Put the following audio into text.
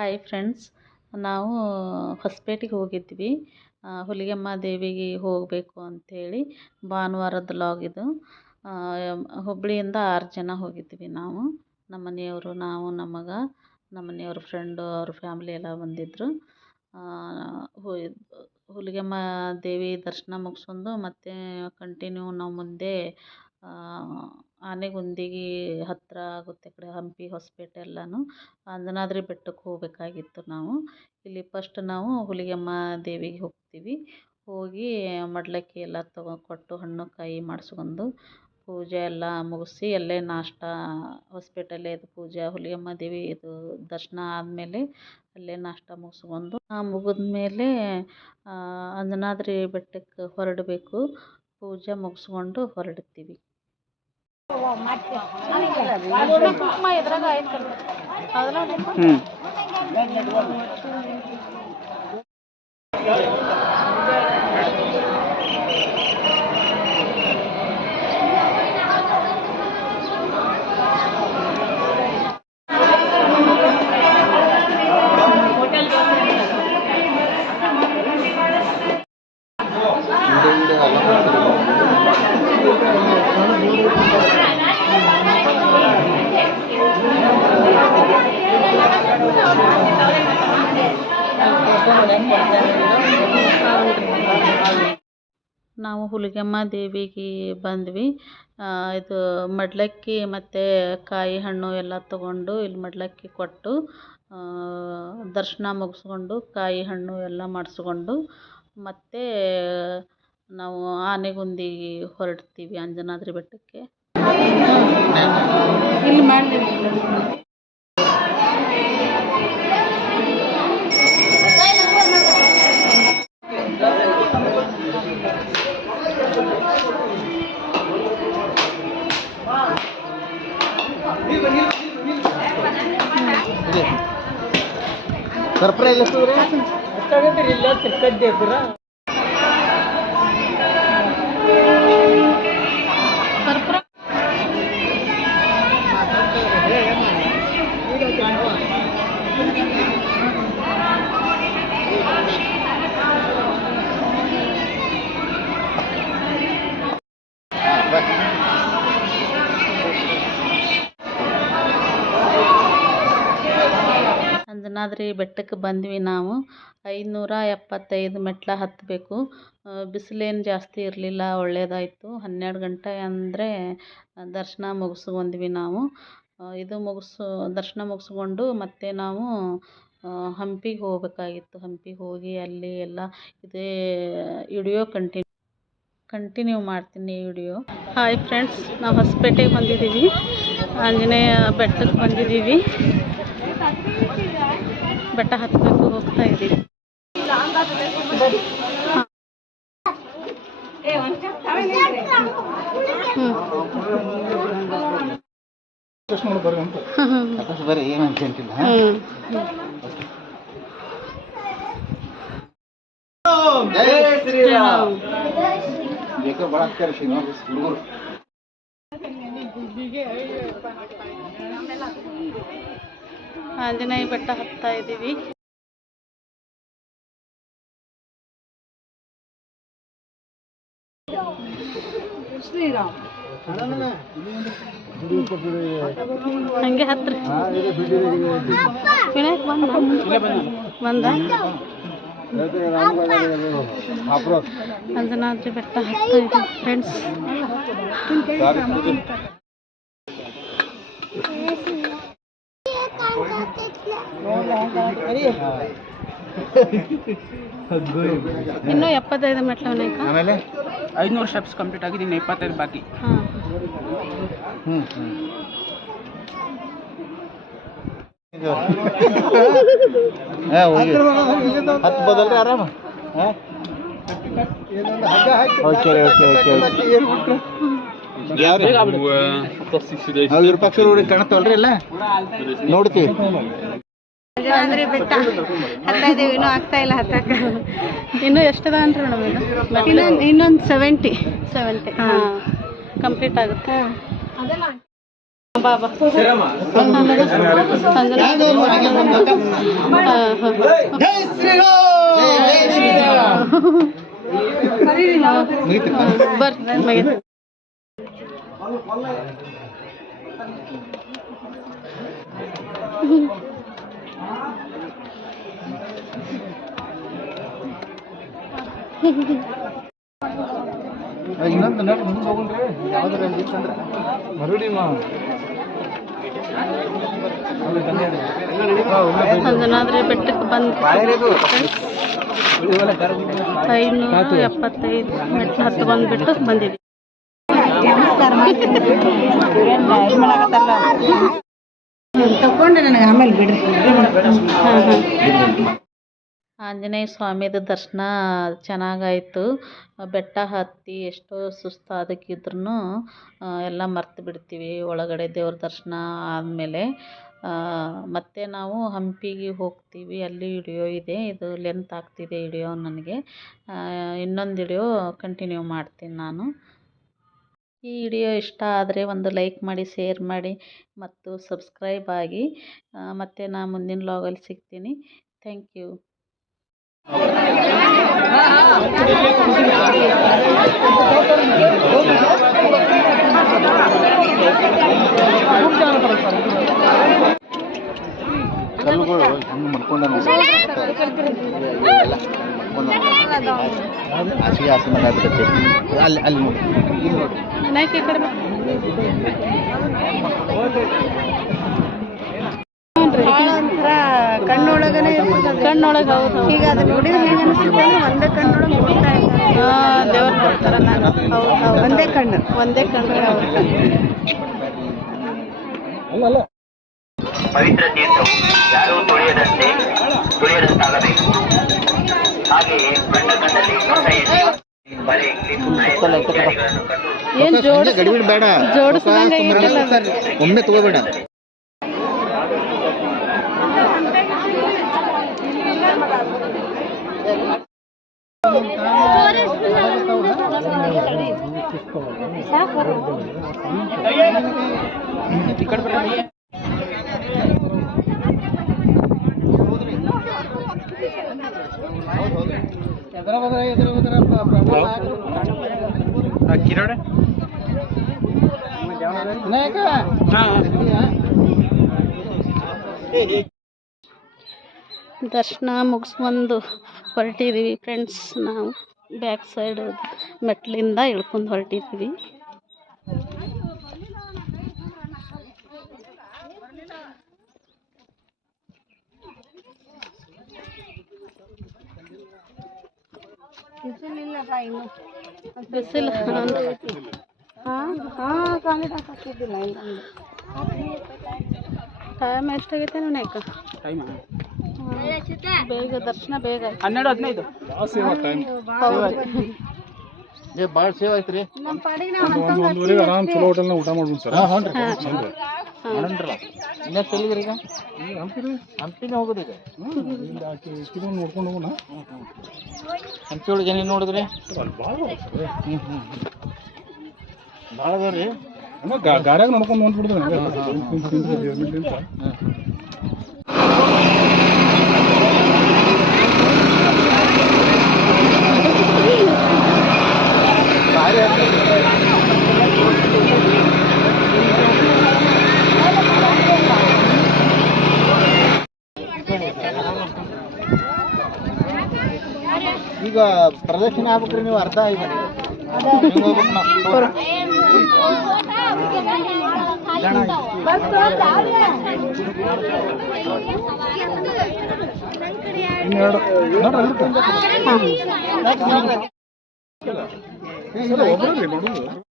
Hi friends, ನಾವು ಹೊಸಪೇಟೆಗೆ ಹೋಗಿದ್ವಿ. ಹುಲಿಗೆಮ್ಮ ದೇವಿಗೆ ಹೋಗಬೇಕು ಅಂಥೇಳಿ ಭಾನುವಾರದ ಲಾಗ್ ಇದು. ಹುಬ್ಬಳ್ಳಿಯಿಂದ 6 ಜನ ಹೋಗಿದ್ವಿ ನಾವು. ನಮ್ಮ ಮನೆಯವರು, ನಾವು, ನಮ್ಮ ಮಗ, ನಮ್ಮ ಮನೆಯವ್ರ ಫ್ರೆಂಡು, ಅವ್ರ ಫ್ಯಾಮಿಲಿ ಎಲ್ಲ ಬಂದಿದ್ದರು. ಹುಲಿಗೆಮ್ಮ ದೇವಿ ದರ್ಶನ ಮುಗಿಸ್ಕೊಂಡು ಮತ್ತೆ ಕಂಟಿನ್ಯೂ ನಾವು ಮುಂದೆ ಆನೆಗುಂದಿಗೆ ಹತ್ತಿರ ಆಗುತ್ತೆ ಕಡೆ ಹಂಪಿ ಹೊಸಪೇಟೆ ಎಲ್ಲನೂ ಅಂಜನಾದ್ರಿ ಬೆಟ್ಟಕ್ಕೆ ಹೋಗಬೇಕಾಗಿತ್ತು. ನಾವು ಇಲ್ಲಿ ಫಸ್ಟ್ ನಾವು ಹುಲಿಗೆಮ್ಮ ದೇವಿಗೆ ಹೋಗ್ತೀವಿ. ಹೋಗಿ ಮಡ್ಲಕ್ಕಿ ಎಲ್ಲ ಕೊಟ್ಟು ಹಣ್ಣು ಕಾಯಿ ಮಾಡಿಸ್ಕೊಂಡು ಪೂಜೆ ಎಲ್ಲ ಮುಗಿಸಿ ಅಲ್ಲೇ ನಾಷ್ಟ ಹೊಸಪೇಟೆಲ್ಲೇ ಇದು ಪೂಜೆ ಹುಲಿಗೆಮ್ಮ ದೇವಿ ಇದು ದರ್ಶನ ಆದಮೇಲೆ ಅಲ್ಲೇ ನಾಷ್ಟ ಮುಗಿಸ್ಕೊಂಡು ಮುಗಿದ್ಮೇಲೆ ಅಂಜನಾದ್ರಿ ಬೆಟ್ಟಕ್ಕೆ ಹೊರಡಬೇಕು. ಪೂಜೆ ಮುಗಿಸ್ಕೊಂಡು ಹೊರಡ್ತೀವಿ. ನಾವು ಹುಲಿಗೆಮ್ಮ ದೇವಿಗೆ ಬಂದ್ವಿ. ಇದು ಮಡ್ಲಕ್ಕಿ ಮತ್ತು ಕಾಯಿ ಹಣ್ಣು ಎಲ್ಲ ತಗೊಂಡು ಇಲ್ಲಿ ಮಡ್ಲಕ್ಕಿ ಕೊಟ್ಟು ದರ್ಶನ ಮುಗಿಸ್ಕೊಂಡು ಕಾಯಿ ಹಣ್ಣು ಎಲ್ಲ ಮಾಡಿಸ್ಕೊಂಡು ಮತ್ತೆ ನಾವು ಆನೆಗುಂದಿಗೆ ಹೊರಡ್ತೀವಿ ಅಂಜನಾದ್ರಿ ಬೆಟ್ಟಕ್ಕೆ. ಇಲ್ಲಿ ಮಾಡಿ ಸರ್ಪ್ರೈಸ್ ಇಲ್ಲ ತಿರ್ಕದ್ದೇಕ್ರ ಅಂಜನಾದ್ರಿ ಬೆಟ್ಟಕ್ಕೆ ಬಂದ್ವಿ. ನಾವು 575 ಮೆಟ್ಲು ಹತ್ತಬೇಕು. ಬಿಸಿಲೇನು ಜಾಸ್ತಿ ಇರಲಿಲ್ಲ, ಒಳ್ಳೆಯದಾಯಿತು. 12 ಗಂಟೆ ಅಂದರೆ ದರ್ಶನ ಮುಗಿಸ್ಕೊಂಡ್ವಿ ನಾವು. ದರ್ಶನ ಮುಗಿಸ್ಕೊಂಡು ಮತ್ತೆ ನಾವು ಹಂಪಿಗೆ ಹೋಗಬೇಕಾಗಿತ್ತು. ಹಂಪಿಗೆ ಹೋಗಿ ಅಲ್ಲಿ ಎಲ್ಲ ಇದೇ ವಿಡಿಯೋ ಕಂಟಿನ್ಯೂ ಮಾಡ್ತೀನಿ ವಿಡಿಯೋ. ಹಾಯ್ ಫ್ರೆಂಡ್ಸ್, ನಾವು ಹೊಸಪೇಟೆಗೆ ಬಂದಿದ್ದೀವಿ. ಆಂಜನೇಯ ಬೆಟ್ಟಕ್ಕೆ ಬಂದಿದ್ದೀವಿ. ಬೆಟ್ಟ ಹತ್ತಬೇಕು, ಹೋಗ್ತಾ ಇದ್ದೀವಿ. ಆಂಜನೇಯ ಬೆಟ್ಟ ಹತ್ತಾ ಇದ್ದೀವಿ. ಹಂಗೆ ಹತ್ರ ವಿನಾಯಕ್ ಬಂದ ಅಂಜನಾದ್ರಿ ಬೆಟ್ಟ ಹತ್ತಾ ಇದೆ ಫ್ರೆಂಡ್ಸ್. ಇನ್ನೂ 75 ಮೆಟ್ಲು ವಿನಾಯಕ. ಆಮೇಲೆ 500 ಸ್ಟೆಪ್ಸ್ ಕಂಪ್ಲೀಟ್ ಆಗಿದೆ, ಇನ್ನು 25 ಬಾಕಿ. ಹತ್ತು ಬದಲ್ರಿ ಆರಾಮ. ಕಾಣತ್ತವಲ್ರಿ ಎಲ್ಲ ನೋಡ್ತೀವಿ. ಅಂಜನಾದ್ರಿ ಬೆಟ್ಟ ಹತ್ತಾ ಇದ್ದೀವಿ. ಇನ್ನೂ ಆಗ್ತಾ ಇಲ್ಲ ಹತ್ತಕ್ಕೆ. ಇನ್ನೂ ಎಷ್ಟದ ಅಂತ್ರಿ ಮೇಡಮ್? ಇನ್ನೊಂದು 70 ಕಂಪ್ಲೀಟ್ ಆಗುತ್ತೆ. ಬಾಬಾ ಜೈ ಶ್ರೀರಾಮ್ ಬರ್ರಿ ಇನ್ನೊಂದು ನಡ್ ಮುಂದೆ ಹೋಗ್ರಿ ಯಾವ್ದಾರ ಇತ್ತಂದ್ರೆ ಮರುಡಿ ಅಂಜನಾದ್ರಿ ಬೆಟ್ಟಕ್ಕೆ ಬಂದು 575 ಮೆಟ್ಲು ಹತ್ತು ಬಂದುಬಿಟ್ಟು ಬಂದಿದ್ವಿ. ತಗೊಂಡೆ ನನಗೆ ಆಮೇಲೆ ಬಿಡ್ರಿ. ಆಂಜನೇಯ ಸ್ವಾಮಿದು ದರ್ಶನ ಚೆನ್ನಾಗಾಯಿತು. ಬೆಟ್ಟ ಹತ್ತಿ ಎಷ್ಟೋ ಸುಸ್ತಾದಕ್ಕಿದ್ರೂ ಎಲ್ಲ ಮರ್ತು ಬಿಡ್ತೀವಿ ಒಳಗಡೆ ದೇವ್ರ ದರ್ಶನ ಆದಮೇಲೆ. ಮತ್ತು ನಾವು ಹಂಪಿಗೆ ಹೋಗ್ತೀವಿ, ಅಲ್ಲಿ ವಿಡಿಯೋ ಇದೆ. ಇದು ಲೆಂತ್ ಆಗ್ತಿದೆ ವಿಡಿಯೋ ನನಗೆ. ಇನ್ನೊಂದು ವಿಡಿಯೋ ಕಂಟಿನ್ಯೂ ಮಾಡ್ತೀನಿ ನಾನು. ಈ ವಿಡಿಯೋ ಇಷ್ಟ ಆದರೆ ಒಂದು ಲೈಕ್ ಮಾಡಿ, ಶೇರ್ ಮಾಡಿ ಮತ್ತು ಸಬ್ಸ್ಕ್ರೈಬ್ ಆಗಿ. ಮತ್ತು ನಾನು ಮುಂದಿನ ವ್ಲಾಗಲ್ಲಿ ಸಿಗ್ತೀನಿ. Thank you. ಕಲ್ಲುಗಳು ಹಂಗೆ ಮಾಡ್ಕೊಂಡು ಹಾಸಿಗೆ ಹಾಸಿಗೆ ಅಲ್ಲಿ ಅಲ್ಲಿ ನೋಡಿ ಇಲ್ಲಿ ನೋಡಿ ನಾಯ್ಕ ಕಡೆ ಒಂಥರ ಕಣ್ಣೊಳಗನೆ ಕಣ್ಣೊಳಗೆ ಹೌದು. ಈಗ ಅದು ನೋಡಿದ್ರೆ ಹೆಂಗೆ ಅನಿಸುತ್ತೆ ಅಂದ್ರೆ ಒಂದೇ ಕಣ್ಣೊಳಗೆ ನೋಡ್ತಾ ಇದ್ದಾರೆ. ದೇವ್ರ ಬರ್ತಾರ ನಾನು. ಹೌದು ಹೌದು, ಒಂದೇ ಕಣ್ಣು. ಒಂದೇ ಕಣ್ಣು. ಹೌದು. ಪವಿತ್ರ ತೀರ್ಥವು ಯಾರೂ ತುಳಿಯದಂತಾಗಬೇಕು. ಹಾಗೆಯೇ ಗಂಡಕಂಡಲ್ಲಿ ಬಳೆ ಇತ್ಯಾದಿಗಳನ್ನು ಕಂಡು ಏನ್ ಗಡಿಬಿಡಿ ಬೇಡ, ಜೋಡಿಸ್ದಂಗೆ ಐತಲ್ಲ ಅದು. ಒಮ್ಮೆ ತಗೋಬೇಡ. ದರ್ಶನ ಮುಗಿಸ್ಕೊಂಡು ಹೊರಟಿದ್ದೀವಿ ಫ್ರೆಂಡ್ಸ್. ನಾವು ಬ್ಯಾಕ್ ಸೈಡ್ ಮೆಟ್ಲಿಂದ ಇಳ್ಕೊಂಡು ಹೊರಟಿದ್ದೀವಿ. ಬಿಸಿಲು ಟೈಮ್ ಎಷ್ಟಾಗೈತೆ ನಾಯ್ಕ? ಬೇಗ ದರ್ಶನ ಬೇಗ ಆಯ್ತು. 12:15. ಭಾಳ ಸೇವ್ ಆಯ್ತು ರೀ. ಆರಾಮ್ ಚಲೋ ಹೋಟೆಲ್ನ ಊಟ ಮಾಡ್ಬೋದು ಸರ್. ಮಾಡೋಣ್ರಲ್ಲ. ಇನ್ನೆಷ್ಟು ಎಲ್ಲಿದ್ರಿ ಈಗ? ಹಂಪಿನೇ ಹೋಗೋದು ಈಗ. ನೋಡ್ಕೊಂಡು ಹೋಗೋಣ. ಹಂಪಿ ಒಳಗೆ ಏನೇನು ನೋಡಿದ್ರಿ? ಭಾಳ ಅದಾವ ರೀ. ಗಾಡ್ಯಾಗ ನೋಡ್ಕೊಂಡು ಬಂದ್ಬಿಡ್ತಾರೆ. ಈಗ ಪ್ರದಕ್ಷಿಣೆ ಆಗ್ಬೇಕ್ರಿ ನೀವು ಅರ್ಧ ಈಗ ಇನ್ನೆರಡು